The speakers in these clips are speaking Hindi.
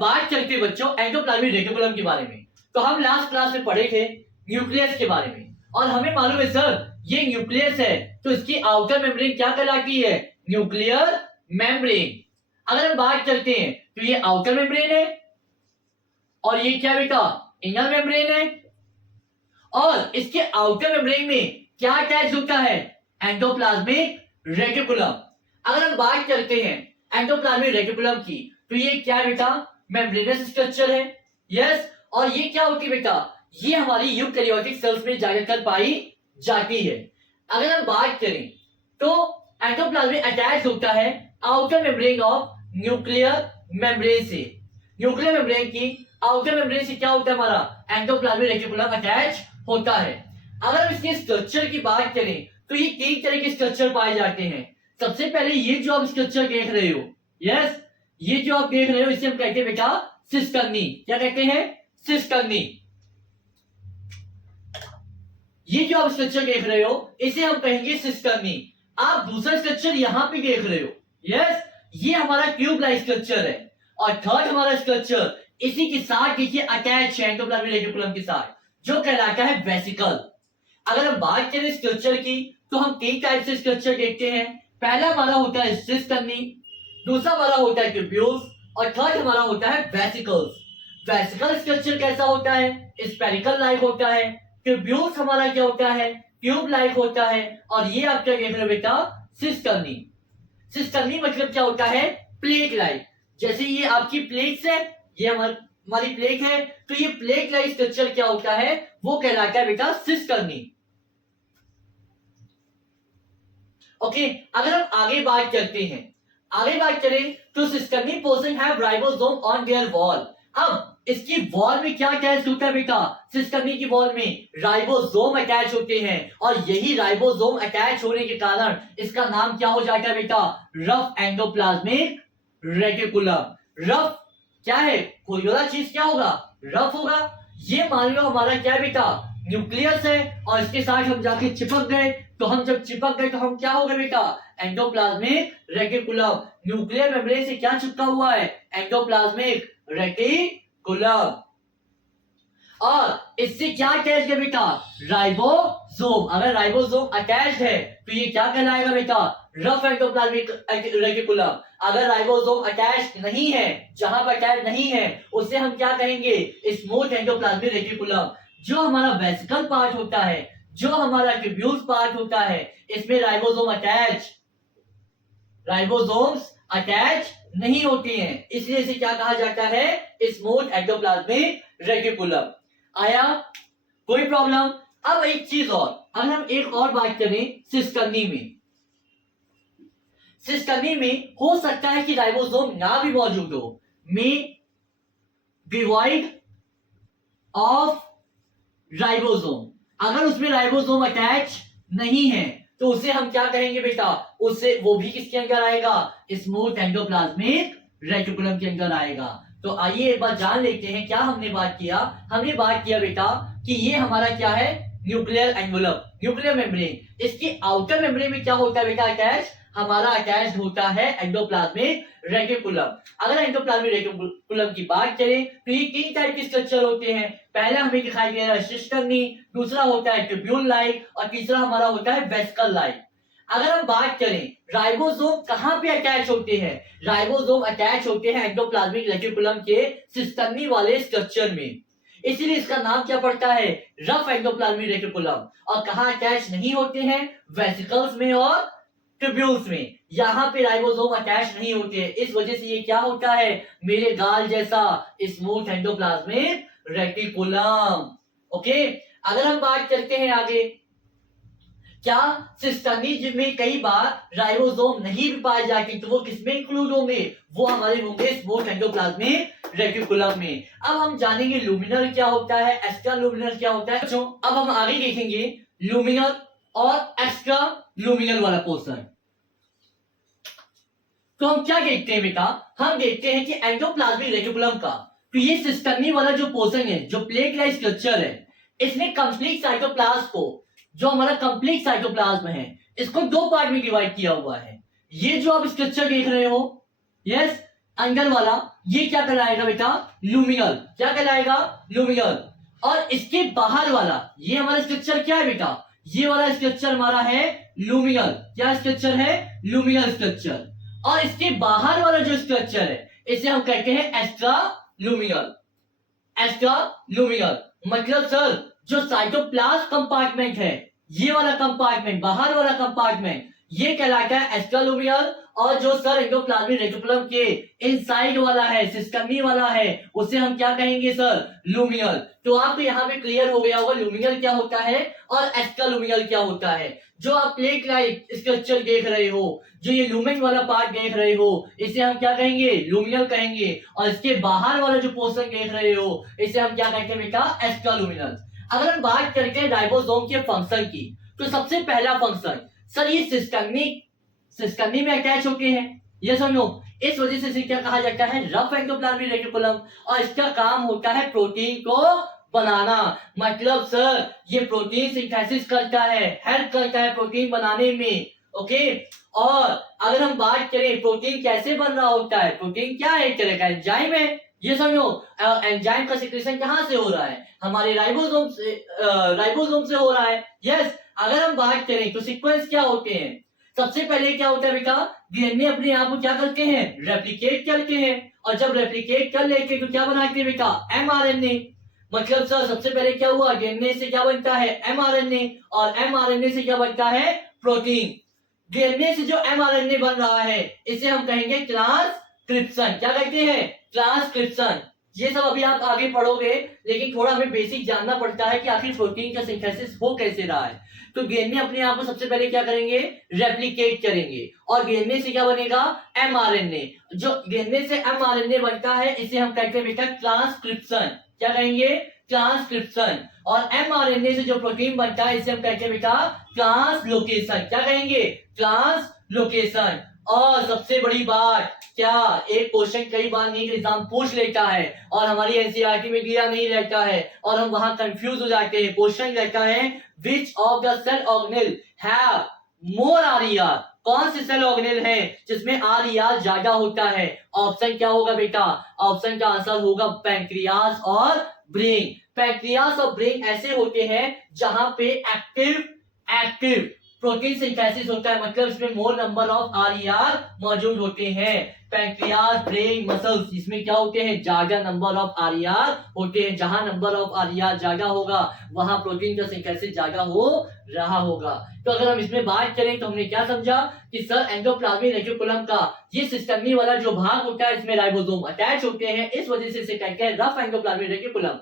बात करते हैं बच्चों एंडोप्लाज्मिक रेटिकुलम के बारे में, तो हम लास्ट क्लास में पढ़े थे न्यूक्लियस के बारे में, और हमें मालूम है सर ये न्यूक्लियस है तो इसकी आउटर मेम्ब्रेन क्या कहलाती है? Nuclear membrane. अगर हम बात करते हैं तो ये आउटर मेम्ब्रेन है और ये क्या बेटा? इनर मेम्ब्रेन है। और इसके आउटर मेम्ब्रेन में क्या अटैच होता है? Endoplasmic reticulum. अगर हम बात करते हैं एंडोप्लाज्मिक रेटिकुलम की तो ये क्या बेटा? मेम्ब्रेनस स्ट्रक्चर है। यस। और ये क्या होती है बेटा? ये हमारी यूकैरियोटिक सेल्स में जाकर पाई जाती है। अगर हम बात करें तो एंडोप्लाज्मिक अटैच होता है outer membrane of nuclear membrane से। न्यूक्लियर मेम्ब्रेन की आउटर मेम्ब्रेन से क्या होता है? हमारा एंडोप्लाज्मिक रेटिकुलम अटैच होता है। अगर हम इसके स्ट्रक्चर की बात करें तो ये तीन तरह के स्ट्रक्चर पाए जाते हैं। सबसे पहले ये जो आप स्ट्रक्चर देख रहे हो, यस, ये जो आप देख रहे हो इसे हम कहते हैं बेटा सिस्टर्नी। क्या कहते हैं? सिस्टर्नी। ये जो आप स्ट्रक्चर देख रहे हो इसे हम कहेंगे सिस्टर्नी। आप दूसरा स्ट्रक्चर यहां पे देख रहे हो, यस, ये हमारा ट्यूब लाइक स्ट्रक्चर है। और थर्ड हमारा स्ट्रक्चर इसी के साथ देखिए अटैच है एंडोप्लाज्मिक रेटिकुलम के साथ, जो कहलाता है वेसिकल। अगर हम बात करें स्ट्रक्चर की तो हम तीन टाइप से स्ट्रक्चर देखते हैं। पहला हमारा होता है सिस्टर्नी, दूसरा हमारा होता है ट्यूब्यूल्स, और थर्ड हमारा होता है वेसिकल्स। वेसिकल स्ट्रक्चर कैसा होता है? स्पेरिकल लाइक होता है। ट्यूब्यूल्स हमारा क्या होता है? ट्यूब लाइक होता है। और ये आप क्या देख रहे हो बेटा? सिस्टर्नी। सिस्टर्नी मतलब क्या होता है? Plate like. जैसे ये आपकी प्लेट्स है, ये हमारी प्लेट है, तो ये प्लेट लाइक स्ट्रक्चर क्या होता है? वो कहलाता है बेटा सिस्टर्नी। ओके। अगर हम आगे बात करते हैं, आगे बात करें तो cisternae portion have ribosome on their wall. अब इसकी वॉल में क्या अटैच होता है बेटा? सिस्टर्नी की वॉल में राइबोसोम अटैच होते हैं, और यही राइबोसोम अटैच होने के कारण इसका नाम क्या हो जाता है बेटा? Rough endoplasmic reticulum. रफ क्या है? कोई वाला चीज क्या होगा? रफ होगा। ये मान लो हमारा क्या है बेटा? न्यूक्लियस है, और इसके साथ हम जाके चिपक गए, तो हम जब चिपक गए तो हम क्या हो गए बेटा? Endoplasmic reticulum. न्यूक्लियर मेम्ब्रेन से क्या चिपका हुआ है? Endoplasmic reticulum. और इससे क्या अटैच है बेटा? राइबोसोम। अगर राइबोसोम अटैच है तो ये क्या कहलाएगा बेटा? Rough endoplasmic reticulum. अगर राइबोसोम अटैच नहीं है, जहां पर अटैच नहीं है उसे हम क्या कहेंगे? Smooth endoplasmic reticulum. जो हमारा वेसिकल पार्ट होता है, जो हमारा ट्यूब्यूल्स पार्ट होता है, इसमें राइबोसोम्स अटैच नहीं होती हैं, इसलिए इसे क्या कहा जाता है? Smooth endoplasmic reticulum. आया? कोई प्रॉब्लम? अब एक चीज और, अगर हम एक और बात करें सिस्टर्नी में, सिस्टर्नी में हो सकता है कि राइबोसोम ना भी मौजूद हो, में डिवाइड ऑफ राइबोसोम। अगर उसमें राइबोसोम अटैच नहीं है तो उसे हम क्या कहेंगे बेटा? उससे वो भी किसके अंदर आएगा? स्मूथ एंडोप्लाज्मिक रेटिकुलम के अंदर आएगा। तो आइए एक बार जान लेते हैं क्या हमने बात किया। हमने बात किया बेटा कि ये हमारा क्या है? Nuclear envelope, nuclear membrane. इसकी आउटर मेम्ब्रेन में क्या होता है बेटा? अटैच हमारा अटैच्ड होता है एंडोप्लाज्मिक रेटिकुलम। अगर एंडोप्लाज्मिक रेटिकुलम की बात करें तो ये तीन टाइप के स्ट्रक्चर होते हैं। पहला हमें दिखाई दे रहा है सिस्टर्नी, दूसरा होता है ट्यूब्यूल लाइक, और तीसरा हमारा होता है वेसिकल लाइक। अगर हम बात करें राइबोसोम कहां पे अटैच होते हैं? राइबोसोम अटैच होते हैं एंडोप्लाज्मिक रेटिकुलम के सिस्टर्नी वाले स्ट्रक्चर में, इसीलिए इसका नाम क्या पड़ता है? Rough endoplasmic reticulum. और कहां अटैच नहीं होते हैं? वेसिकल्स में और ट्यूब्यूल्स में। यहां पे राइबोसोम अटैच नहीं होते हैं, इस वजह से ये क्या होता है? मेरे गाल जैसा स्मूथ एंडोप्लाज्मिक रेटिकुलम। ओके। अगर हम बात करते हैं आगे, क्या सिस्टर्नी में कई बार राइबोसोम नहीं भी पाए जाते तो वो किसमें इंक्लूड होंगे? वो हमारे होंगे स्मूथ एंडोप्लाज्मिक रेटिकुलम में। अब हम जानेंगे लूमिनर क्या होता है, एक्स्ट्रा लूमिनर क्या होता है। बच्चों अब हम आगे देखेंगे लूमिनर और एक्स्ट्रा लूमिनर वाला पोर्शन। तो हम क्या देखते हैं बेटा? हम देखते हैं कि एंडोप्लाज्मिक रेटिकुलम का तो ये सिस्टर्नी वाला जो पोर्शन है, जो प्लेट लाइक स्ट्रक्चर है, इसने कंप्लीट साइटोप्लाज्म को, जो हमारा कंप्लीट साइटोप्लाज्म है, इसको दो पार्ट में डिवाइड किया हुआ है। ये जो आप स्ट्रक्चर देख रहे हो, यस, अंदर वाला ये क्या कहलाएगा बेटा, लुमिनल। क्या कहलाएगा, लुमिनल। और इसके बाहर वाला ये हमारा स्ट्रक्चर क्या है बेटा, ये वाला स्ट्रक्चर हमारा है लुमिनल। क्या स्ट्रक्चर है, लुमिनल स्ट्रक्चर। और इसके बाहर वाला जो स्ट्रक्चर है इसे हम कहते हैं एक्स्ट्रा लुमिनल। एक्स्ट्रा लुमिनल मतलब सर जो साइटोप्लाज्म कंपार्टमेंट है, ये वाला कंपार्टमेंट, बाहर वाला कंपार्टमेंट, ये कहलाता है एक्स्ट्रा लुमिनल। और जो सर एंडोप्लाज्मिक रेटिकुलम के इनसाइड वाला है, सिस्टमी वाला है, उसे हम क्या कहेंगे सर, लुमिनल। तो आपको यहाँ पे क्लियर हो गया होगा लुमिनल क्या होता है और एक्स्ट्रा लुमिनल क्या होता है। जो आप प्लेट लाइक स्ट्रक्चर देख रहे हो, जो ये लुमेन वाला पार्ट देख रहे हो, इसे हम क्या कहेंगे, लुमिनल कहेंगे। और इसके बाहर वाला जो पोर्शन देख रहे हो इसे हम क्या कहते हैं बेटा, एक्स्ट्रा लुमिनल। अगर हम बात करके राइबोसोम के फंक्शन की, तो सबसे पहला फंक्शन सर ये सिस्टमी में अटैच होते हैं, ये समझो। इस वजह से इसे क्या कहा जाता है, रफ एंडोप्लाज्मिक रेटिकुलम। और इसका काम होता है प्रोटीन को बनाना। मतलब सर ये प्रोटीन सिंथेसिस करता है, हेल्प करता है प्रोटीन बनाने में। ओके। और अगर हम बात करें प्रोटीन कैसे बन रहा होता है, प्रोटीन क्या है, एक तरह का एंजाइम है, ये समझो। एंजाइम का सिक्रेशन कहां से हो रहा है, हमारे राइबोसोम से हो रहा है। यस। अगर हम बात करें तो सीक्वेंस क्या होते हैं, सबसे पहले क्या होता है बेटा, डीएनए अपने आप को क्या करते हैं, रेप्लिकेट करते हैं। और जब रेप्लिकेट कर लेते तो क्या बनाते हैं बेटा, एमआरएनए। मतलब सर सबसे पहले क्या हुआ, डीएनए से क्या बनता है, एमआरएनए। और एमआरएनए से क्या बनता है, प्रोटीन। डीएनए से जो एमआरएनए बन रहा है इसे हम कहेंगे ट्रांसक्रिप्शन। क्या कहते हैं, ट्रांसक्रिप्शन। ये सब अभी आप आगे पढ़ोगे, लेकिन थोड़ा हमें बेसिक जानना पड़ता है कि आखिर प्रोटीन का सिंथेसिस हो कैसे रहा है। तो डीएनए अपने आप को सबसे पहले क्या करेंगे, रेप्लिकेट करेंगे। और डीएनए से क्या बनेगा, एमआरएनए। जो डीएनए से एमआरएनए बनता है इसे हम कहते हैं बेटा ट्रांसक्रिप्शन। क्या कहेंगे, ट्रांसक्रिप्शन। और एमआरएनए से जो प्रोटीन बनता है इसे हम कहते हैं बेटा ट्रांसलोकेशन। क्या कहेंगे, ट्रांसलोकेशन। और सबसे बड़ी बात क्या, एक क्वेश्चन कई बार नीट एग्जाम पूछ लेता है और हमारी एनसीईआरटी में दिया नहीं रहता है और हम वहां कंफ्यूज हो जाते हैं। क्वेश्चन रहता है which of the cell organelle have more RER, कौन से सेल ऑर्गेनेल है जिसमें आरईआर ज्यादा होता है। ऑप्शन क्या होगा बेटा, ऑप्शन का आंसर होगा पैंक्रियास और ब्रेन। पैंक्रियास और ब्रेन ऐसे होते हैं जहां पे एक्टिव प्रोटीन सिंथेसिस होता है, मतलब इसमें मोर नंबर ऑफ आरईआर मौजूद होते हैं। पैंक्रियास, ब्रेन, मसल्स, इसमें क्या होते हैं, ज्यादा नंबर ऑफ आरईआर होते हैं। जहां नंबर ऑफ आरईआर ज्यादा होगा वहां प्रोटीन का सिंथेसिस ज्यादा हो रहा होगा। तो अगर हम इसमें बात करें तो हमने क्या समझा कि सर एंडोप्लाज्मिक रेटिकुलम का ये सिस्टमी वाला जो भाग होता है इसमें राइबोसोम अटैच होते हैं, इस वजह से इसे कहते हैं रफ एंडोप्लाज्मिक रेटिकुलम।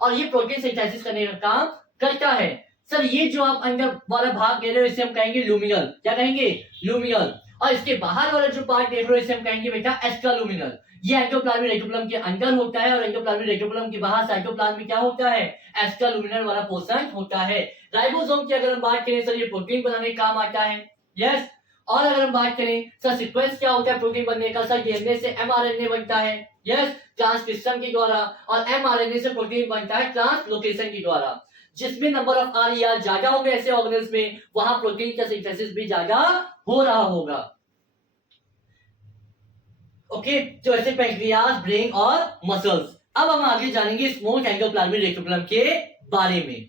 और ये प्रोटीन सिंथेसिस करने का काम करता है। सर ये जो आप अंदर वाला भाग दे रहे हो इसे हम कहेंगे लुमिनल। क्या कहेंगे, लुमिनल। और इसके बाहर वाला जो पार्ट देख रहे हो इसे हम कहेंगे बेटा एक्स्ट्रा लुमिनल। ये एंडोप्लाज्मिक रेटिकुलम के अंदर होता है और एंडोप्लाज्मिक रेटिकुलम के बाहर साइटोप्लाज्म में क्या होता है, एक्स्ट्रा लुमिनल वाला पोर्शन होता है। राइबोसोम की अगर हम बात करें सर ये प्रोटीन बनाने का काम आता है। यस। और अगर हम बात करें सर सीक्वेंस क्या होता है प्रोटीन बनने का, सर डीएनए से एमआरएनए बनता है। यस, ट्रांसक्रिप्शन के द्वारा। और एमआरएनए से प्रोटीन बनता है ट्रांसलोकेशन के द्वारा। जिसमें नंबर ऑफ आरईआर ज्यादा होंगे ऐसे ऑर्गेनेल्स में, वहां प्रोटीन का सिंथेसिस भी ज्यादा हो रहा होगा। ओके। तो ऐसे पैंक्रियास, ब्रेन और मसल्स। अब हम आगे जानेंगे स्मूथ एंडोप्लाज्मिक रेटिकुलम के बारे में।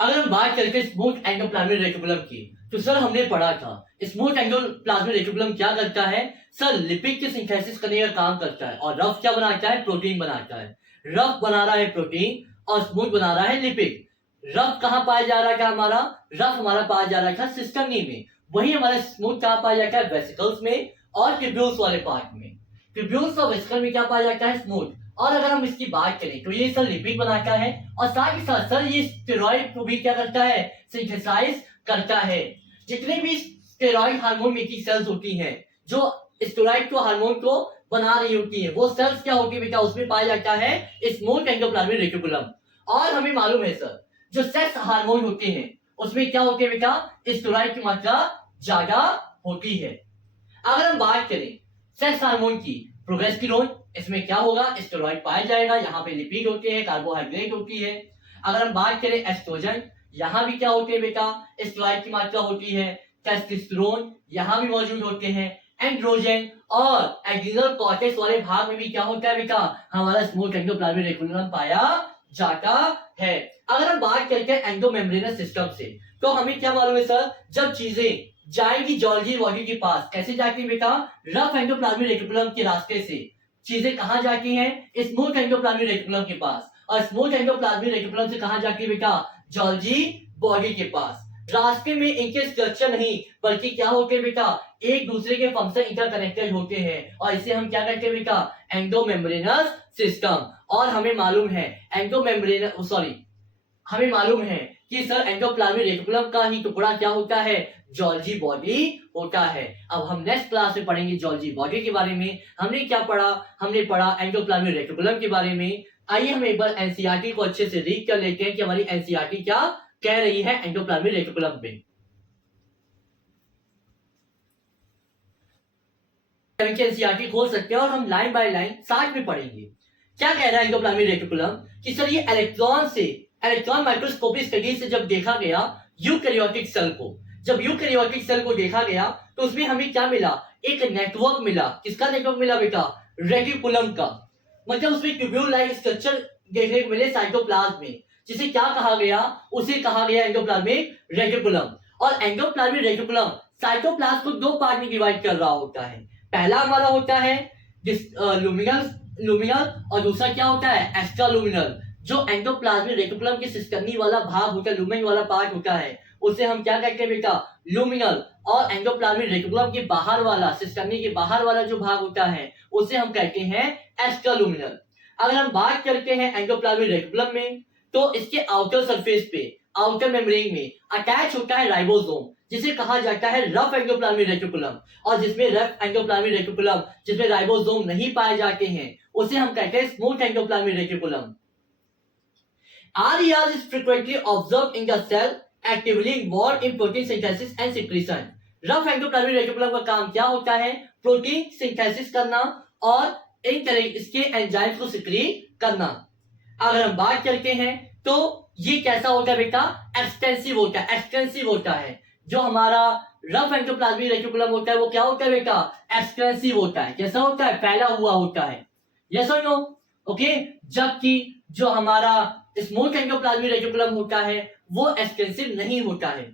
अगर हम बात करके स्मूथ एंडोप्लाज्मिक रेटिकुलम की, तो सर हमने पढ़ा था स्मूथ एंडोप्लाज्मिक रेटिकुलम क्या करता है, सर लिपिड के सिंथेसिस करने का काम करता है। और रफ क्या बनाता है, प्रोटीन बनाता है। रफ बना रहा है प्रोटीन और स्मूथ बना रहा है लिपिड। रफ कहां पाया जा रहा है, हमारा रफ हमारा पाया जा रहा है सिस्टमी में। वही हमारा स्मूथ कहां पाया जाता है, वेसिकल्स में और ट्यूब्यूल्स वाले पार्ट में। ट्यूब्यूल्स और वेसिकल में क्या पाया जाता है, स्मूथ। और अगर हम इसकी बात करें तो ये सर लिपिड बनाता है और साथ ही साथ सर ये स्टेरॉइड को भी क्या करता है, सिंथेसाइज करता है। जितने भी स्टेरॉइड हार्मोन मेकिंग सेल्स होती हैं जो स्टेरॉइड को हार्मोन को बना रही होती है, वो सेल्स क्या होती है बेटा, उसमें पाया जाता है स्मूथ एंडोप्लाज्मिक रेटिकुलम। और हमें मालूम है सर जो सेक्स हार्मोन होते हैं उसमें क्या होते हैं बेटा, स्टेरॉइड की मात्रा ज्यादा होती है। अगर हम बात करें सेक्स हार्मोन की, प्रोजेस्टेरोन, इसमें क्या होगा, स्टेरॉइड पाया जाएगा। यहाँ पे लिपिड होते हैं, कार्बोहाइड्रेट होती है। अगर हम बात करें एस्ट्रोजन, यहाँ भी क्या होते हैं बेटा, स्टेरॉइड की मात्रा होती है। टेस्टोस्टेरोन यहाँ भी मौजूद होते हैं। एंड्रोजन और एड्रिनल कॉर्टेक्स वाले भाग में भी क्या होता है बेटा, हमारा स्मूथ एंडोप्लाज्मिक रेटिकुलम पाया जाता है। अगर हम बात करते हैं एंडोमेम्ब्रेनस सिस्टम से, तो हमें क्या मालूम है सर, जब चीजें जाएगी जॉल्गी बॉडी के पास, कैसे जाती है बेटा, रफ एंडोप्लाज्मिक रेटिकुलम के रास्ते से चीजें कहाँ जाती हैं, स्मूथ एंडोप्लाज्मिक रेटिकुलम के पास, और स्मूथ एंडोप्लाज्मिक रेटिकुलम से कहाँ जाती है बेटा, जॉल्गी बॉडी के पास। रास्ते में इनके स्ट्रक्चर नहीं बल्कि क्या होते हैं बेटा, एक दूसरे के फंक्शन इंटरकनेक्टेड होते हैं, और इसे हम क्या कहते हैं बेटा, एंडोमेम्ब्रेनस सिस्टम। और हमें मालूम है हमें मालूम है कि सर एंडोप्लाज्मिक रेटिकुलम का ही टुकड़ा क्या होता है, जॉल्गी बॉडी होता है। अब हम नेक्स्ट क्लास में पढ़ेंगे जॉल्गी बॉडी के बारे में। हमने क्या पढ़ा, हमने पढ़ा एंडोप्लाज्मिक रेटिकुलम के बारे में। आइए हम एक बार एनसीईआरटी को अच्छे से रीड कर लेते हैं कि हमारी एनसीईआरटी क्या कह रही है एंडोप्लाज्मिक रेटिकुलम पे। एनसीईआरटी खोल सकते हैं और हम लाइन बाय लाइन साथ में पढ़ेंगे। क्या कह रहा है एंडोप्लाज्मिक रेटिकुलम कि सर ये इलेक्ट्रॉन माइक्रोस्कोपी स्टडी से जब देखा गया यूकैरियोटिक सेल को, जब यूकैरियोटिक सेल को देखा गया तो उसमें हमें क्या मिला, एक नेटवर्क मिला। किसका नेटवर्क मिला बेटा, रेटिकुलम का। मतलब उसमें ट्यूब्यूल लाइक स्ट्रक्चर देखने को मिले साइटोप्लाज्म में, जिसे क्या कहा गया, उसे कहा गया एंडोप्लाज्मिक रेटिकुलम। और एंडोप्लाज्मिक रेटिकुलम साइटोप्लाज्म को दो पार्ट में डिवाइड कर रहा होता है। पहला हमारा होता है लुमिनल और दूसरा क्या होता है, एक्स्ट्रालुमिनल। जो एंडोप्लाज्मिक रेटिकुलम के सिस्टर्नी वाला भाग होता है, लुमेन वाला पार्ट होता है, उसे हम क्या कहते हैं बेटा, लुमिनल। और एंडोप्लाज्मिक रेटिकुलम के बाहर वाला, सिस्टर्नी के बाहर वाला जो भाग होता है, उसे हम कहते हैं एक्स्ट्रालुमिनल। अगर हम बात करते हैं एंडोप्लाज्मिक रेटिकुलम में, तो इसके आउटर सरफेस पे, आउटर मेम्ब्रेन में अटैच होता है राइबोसोम, जिसे कहा जाता है रफ एंडोप्लाज्मिक रेटिकुलम। और जिसमें रफ एंडोप्लाज्मिक रेटिकुलम, जिसमें राइबोसोम नहीं पाए जाते हैं, उसे हम कहते हैं smooth endoplasmic reticulum. RER is frequently observed in the cell, actively involved in protein synthesis and secretion. Rough endoplasmic reticulum का काम क्या होता है, प्रोटीन सिंथेसिस करना और इन तरह इसके एंजाइम्स को सिक्रीट करना। अगर हम बात करते हैं तो ये कैसा होता है बेटा, एक्सटेंसिव होता है। जो हमारा रफ एंडोप्लाज्मिक रेटिकुलम होता है वो क्या होता है बेटा, एक्सटेंसिव होता है। कैसा होता है, फैला हुआ होता है। यस और नो, ओके। जबकि जो हमारा स्मूथ एंडोप्लाज्मिक रेटिकुलम होता है वो एक्सटेंसिव नहीं होता है।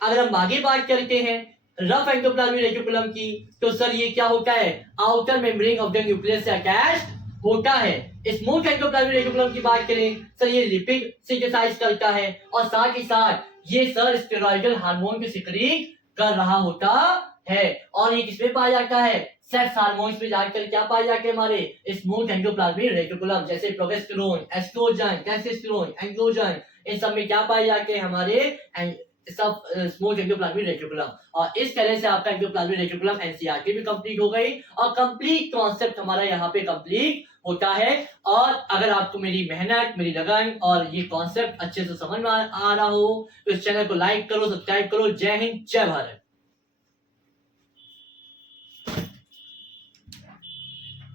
अगर हम आगे बात करते हैं रफ एंडोप्लाज्मिक रेटिकुलम की, तो सर ये क्या होता है, outer membrane of the nucleus से अटैच्ड होता है। स्मूथ एंडोप्लाज्मिक रेटिकुलम की बात करें सर, ये लिपिड सिंथेसाइज करता है और साथ ही साथ ये सर स्टेरॉइडल हार्मोन को सिक्रीट कर रहा होता है। और ये किसमें पाया जाता है, सेक्स हार्मोन्स में जाकर क्या पाए जाते हैं हमारे स्मूथ एंडोप्लाज्मिक रेटिकुलम, जैसे प्रोजेस्टेरोन, एस्ट्रोजन, टेस्टोस्टेरोन, एंड्रोजन, इन सब में क्या पाए जाते हैं हमारे सब स्मूथ एंडोप्लाज्मिक रेटिकुलम। और इस तरह से आपका एंडोप्लाज्मिक रेटिकुलम एनसीईआरटी भी कंप्लीट हो गई और कंप्लीट कॉन्सेप्ट हमारा यहाँ पे कंप्लीट होता है। और अगर आपको मेरी मेहनत, मेरी लगन और ये कॉन्सेप्ट अच्छे से समझ में आ रहा हो तो इस चैनल को लाइक करो, सब्सक्राइब करो। जय हिंद, जय भारत।